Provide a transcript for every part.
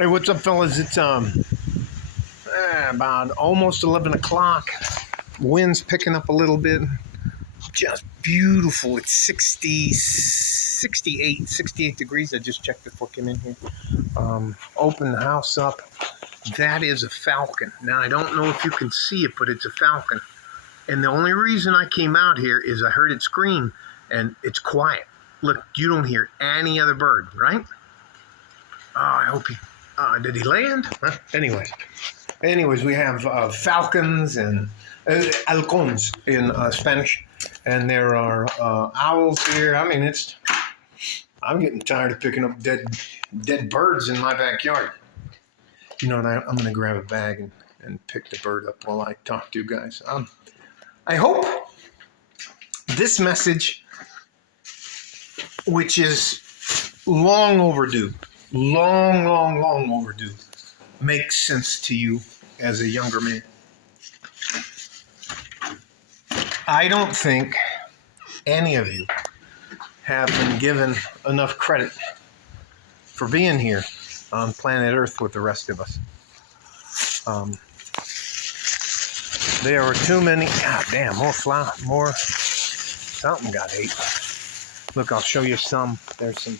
Hey, what's up, fellas? It's about almost 11 o'clock. Wind's picking up a little bit. Just beautiful. It's 68 degrees. I just checked before I came in here. Open the house up. That is a falcon. Now, I don't know if you can see it, but it's a falcon. And the only reason I came out here is I heard it scream, and it's quiet. Look, you don't hear any other bird, right? Oh, I hope he... did he land? Huh? Anyways, we have falcons and halcones in Spanish, and there are owls here. I mean, I'm getting tired of picking up dead birds in my backyard. You know what? I'm going to grab a bag and pick the bird up while I talk to you guys. I hope this message, which is long overdue, long overdue, makes sense to you as a younger man. I don't think any of you have been given enough credit for being here on planet Earth with the rest of us. There are too many. God damn, more something got ate. Look, I'll show you some. There's some,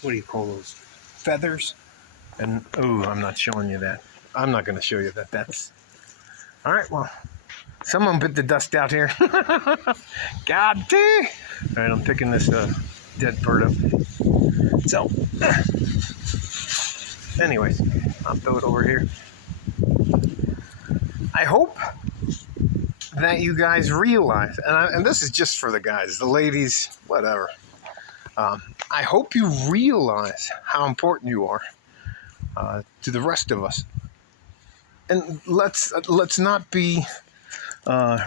what do you call those? Feathers. And, I'm not showing you that. I'm not going to show you that. That's, all right, well, someone bit the dust out here. God damn. All right, I'm picking this dead bird up. So, anyways, I'll throw it over here. I hope that you guys realize, and this is just for the guys, the ladies, whatever. I hope you realize how important you are to the rest of us. And let's not be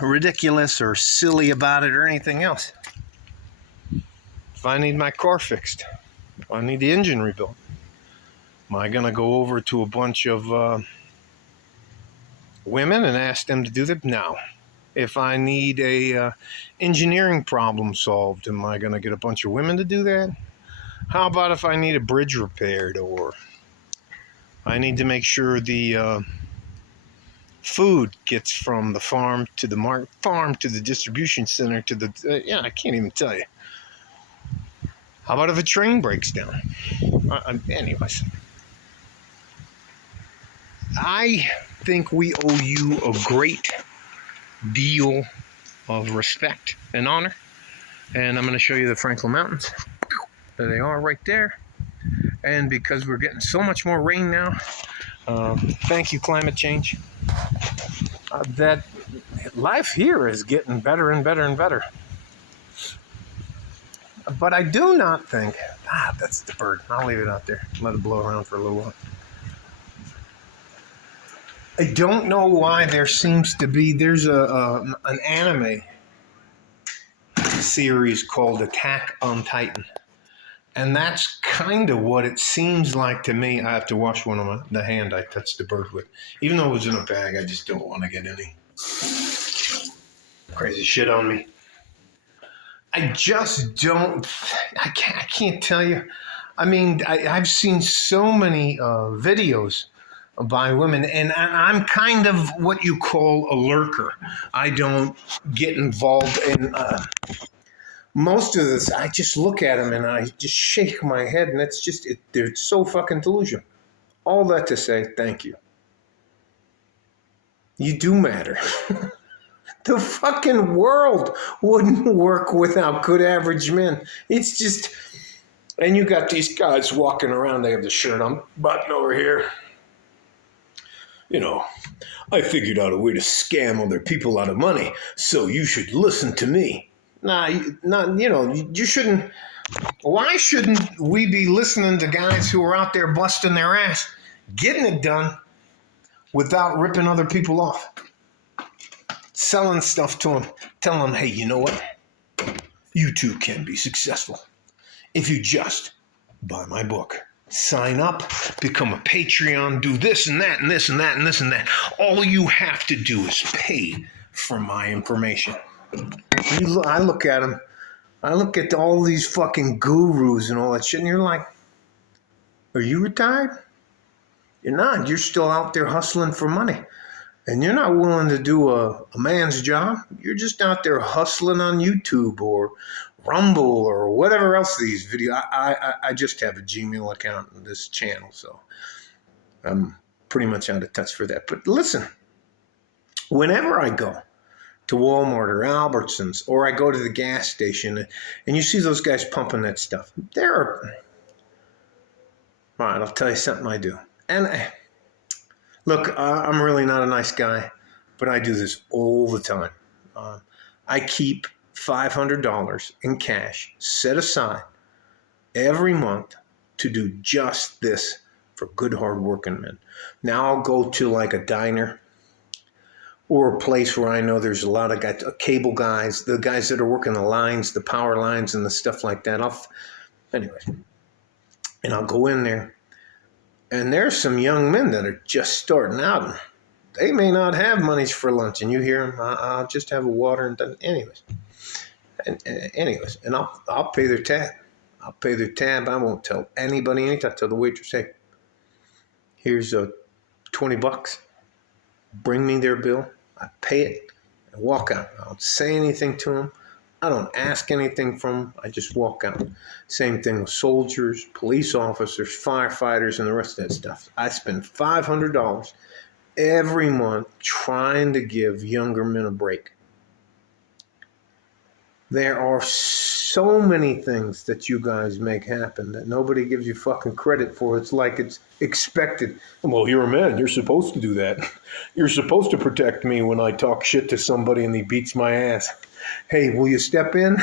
ridiculous or silly about it or anything else. If I need my car fixed, if I need the engine rebuilt, am I going to go over to a bunch of women and ask them to do that? No. If I need a engineering problem solved, am I going to get a bunch of women to do that? How about if I need a bridge repaired, or I need to make sure the food gets from the farm to the farm to the distribution center to the I can't even tell you. How about if a train breaks down? Anyways, I think we owe you a great deal of respect and honor, and I'm going to show you the Franklin Mountains. There they are right there. And because we're getting so much more rain now, thank you, climate change, that life here is getting better and better and better. But I do not think, that's the bird. I'll leave it out there. Let it blow around for a little while. I don't know why there's an anime series called Attack on Titan. And that's kind of what it seems like to me. I have to wash the hand I touched the bird with. Even though it was in a bag, I just don't want to get any crazy shit on me. I just don't, I can't tell you. I mean, I've seen so many videos by women, and I'm kind of what you call a lurker. I don't get involved in most of this. I just look at them and I just shake my head, and they're so fucking delusional. All that to say, thank you. You do matter. The fucking world wouldn't work without good average men. It's just, and you got these guys walking around, they have the shirt on, button over here. You know, I figured out a way to scam other people out of money, so you should listen to me. You shouldn't. Why shouldn't we be listening to guys who are out there busting their ass, getting it done without ripping other people off? Selling stuff to them, telling them, hey, you know what? You too can be successful if you just buy my book. Sign up, become a Patreon, do this and that and this and that and this and that. All you have to do is pay for my information. I look at them. I look at all these fucking gurus and all that shit, and you're like, Are you retired? You're not. You're still out there hustling for money. And you're not willing to do a man's job. You're just out there hustling on YouTube or Rumble or whatever else these videos. I just have a Gmail account in this channel, so I'm pretty much out of touch for that. But listen, whenever I go to Walmart or Albertsons, or I go to the gas station and you see those guys pumping that stuff, all right, I'll tell you something I do. And look, I'm really not a nice guy, but I do this all the time. I keep $500 in cash set aside every month to do just this for good, hard-working men. Now I'll go to like a diner or a place where I know there's a lot of guys, cable guys, the guys that are working the lines, the power lines and the stuff like that. Anyways, and I'll go in there, and there's some young men that are just starting out. And they may not have money for lunch, and you hear them, I'll just have a water and anyways. And I'll pay their tab. I'll pay their tab. I won't tell anybody anything. I'll tell the waitress, hey, here's $20. Bring me their bill. I pay it and walk out. I don't say anything to them. I don't ask anything from them. I just walk out. Same thing with soldiers, police officers, firefighters, and the rest of that stuff. I spend $500 every month trying to give younger men a break. There are so many things that you guys make happen that nobody gives you fucking credit for. It's like it's expected. Well, you're a man. You're supposed to do that. You're supposed to protect me when I talk shit to somebody and he beats my ass. Hey, will you step in?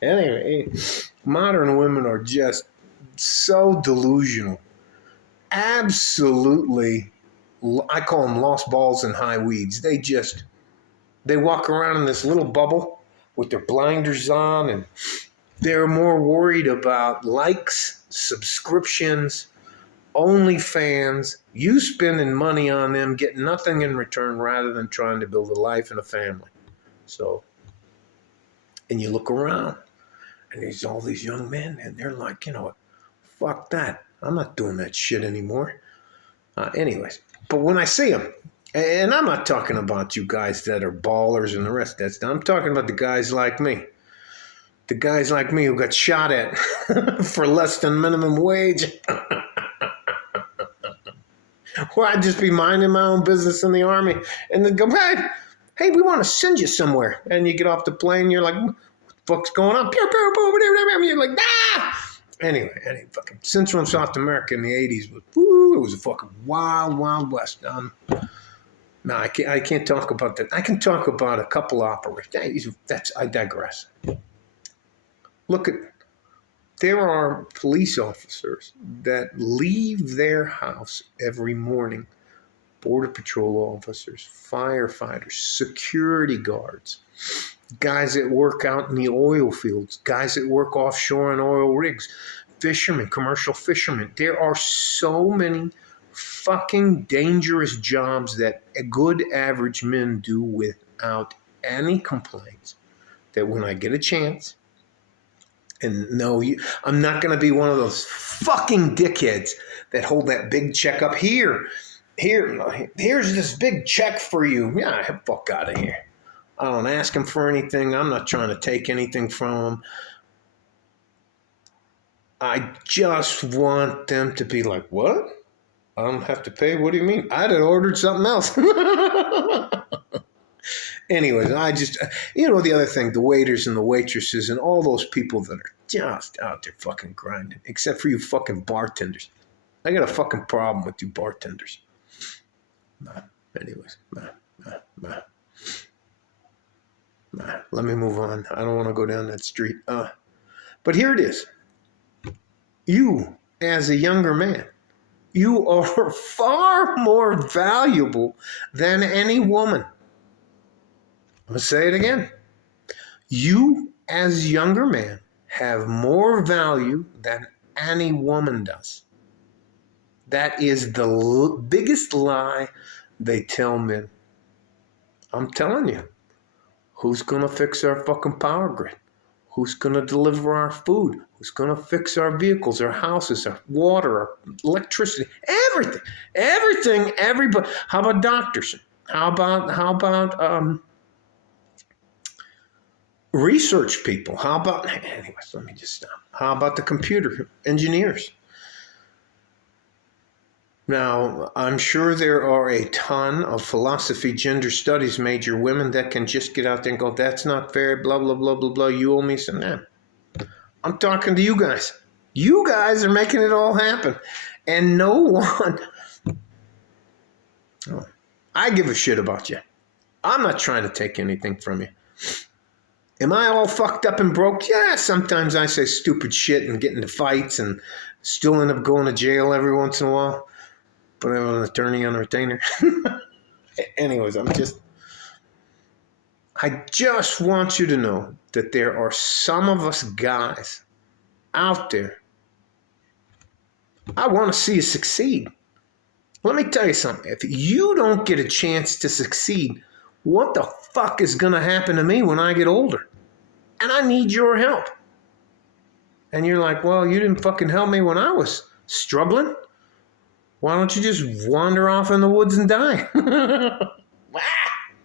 Anyway, modern women are just so delusional. Absolutely, I call them lost balls and high weeds. They walk around in this little bubble with their blinders on, and they're more worried about likes, subscriptions, OnlyFans, you spending money on them, getting nothing in return rather than trying to build a life and a family. So, and you look around, and there's all these young men, and they're like, you know what, fuck that. I'm not doing that shit anymore. Anyways, but when I see them, and I'm not talking about you guys that are ballers and the rest of that stuff. I'm talking about the guys like me. The guys like me who got shot at for less than minimum wage. Or I'd just be minding my own business in the Army. And they'd go, hey, we want to send you somewhere. And you get off the plane, you're like, what the fuck's going on? Pew, pew, pew, you're like, ah! Anyway, fucking Central and South America in the 80s was, it was a fucking wild, wild west. No, I can't talk about that. I can talk about a couple operations. I digress. Look there are police officers that leave their house every morning. Border Patrol officers, firefighters, security guards, guys that work out in the oil fields, guys that work offshore on oil rigs, fishermen, commercial fishermen. There are so many fucking dangerous jobs that good average men do without any complaints, that when I get a chance, and no, I'm not going to be one of those fucking dickheads that hold that big check up here. Here's this big check for you. Yeah, fuck out of here. I don't ask him for anything. I'm not trying to take anything from him. I just want them to be like, what? I don't have to pay? What do you mean? I'd have ordered something else. Anyways, I just, the other thing, the waiters and the waitresses and all those people that are just out there fucking grinding, except for you fucking bartenders. I got a fucking problem with you bartenders. Anyways, let me move on. I don't want to go down that street. But here it is. You, as a younger man, you are far more valuable than any woman. I'm going to say it again. You, as a younger man, have more value than any woman does. That is the biggest lie they tell men. I'm telling you, who's going to fix our fucking power grid? Who's going to deliver our food? Who's going to fix our vehicles, our houses, our water, our electricity, everything, everything, everybody. How about doctors? How about research people? How about, anyways, let me just stop. How about the computer engineers? Now, I'm sure there are a ton of philosophy, gender studies major women that can just get out there and go, that's not fair, blah, blah, blah, blah, blah, you owe me some. Nah. I'm talking to you guys. You guys are making it all happen. And no one, oh, I give a shit about you. I'm not trying to take anything from you. Am I all fucked up and broke? Yeah, sometimes I say stupid shit and get into fights and still end up going to jail every once in a while. But I'm an attorney on a retainer. Anyways, I just want you to know that there are some of us guys out there. I want to see you succeed. Let me tell you something. If you don't get a chance to succeed, what the fuck is going to happen to me when I get older? And I need your help. And you're like, well, you didn't fucking help me when I was struggling. Why don't you just wander off in the woods and die?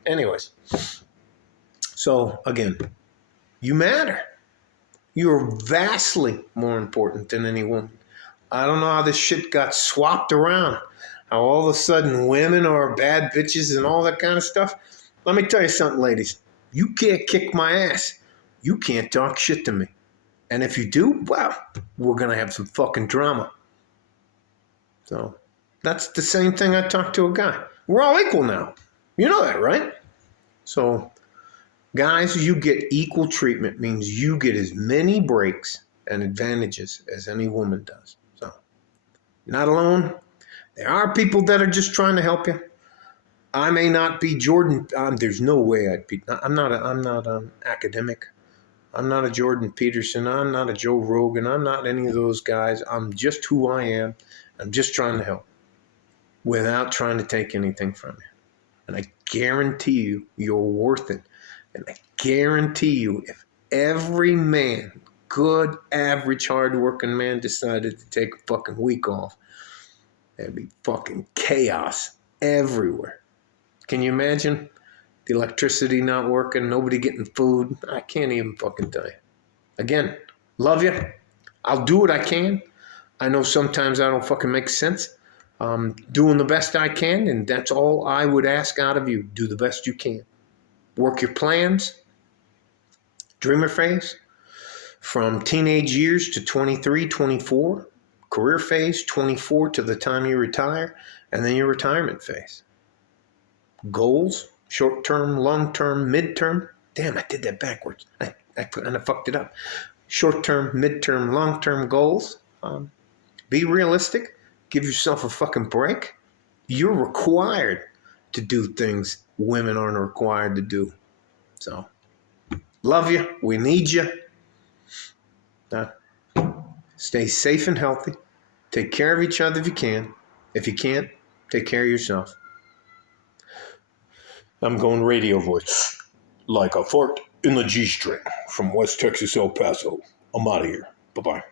Anyways. So, again, you matter. You're vastly more important than any woman. I don't know how this shit got swapped around. How all of a sudden women are bad bitches and all that kind of stuff. Let me tell you something, ladies. You can't kick my ass. You can't talk shit to me. And if you do, well, we're going to have some fucking drama. So, that's the same thing I talk to a guy. We're all equal now. You know that, right? So, guys, you get equal treatment means you get as many breaks and advantages as any woman does. So, you're not alone. There are people that are just trying to help you. I may not be Jordan. There's no way I'd be. I'm not an academic. I'm not a Jordan Peterson. I'm not a Joe Rogan. I'm not any of those guys. I'm just who I am. I'm just trying to help without trying to take anything from you. And I guarantee you, you're worth it. And I guarantee you, if every man, good, average, hardworking man decided to take a fucking week off, there'd be fucking chaos everywhere. Can you imagine? The electricity not working, nobody getting food. I can't even fucking tell you. Again, love you. I'll do what I can. I know sometimes I don't fucking make sense. Doing the best I can, and that's all I would ask out of you. Do the best you can. Work your plans. Dreamer phase. From teenage years to 23, 24. Career phase, 24 to the time you retire. And then your retirement phase. Goals. Short-term, long-term, mid-term. Damn, I did that backwards. I fucked it up. Short-term, mid-term, long-term goals. Be realistic. Give yourself a fucking break. You're required to do things women aren't required to do. So, love you. We need you. Stay safe and healthy. Take care of each other if you can. If you can't, take care of yourself. I'm going radio voice. Like a fart in the G string from West Texas, El Paso. I'm out of here. Bye-bye.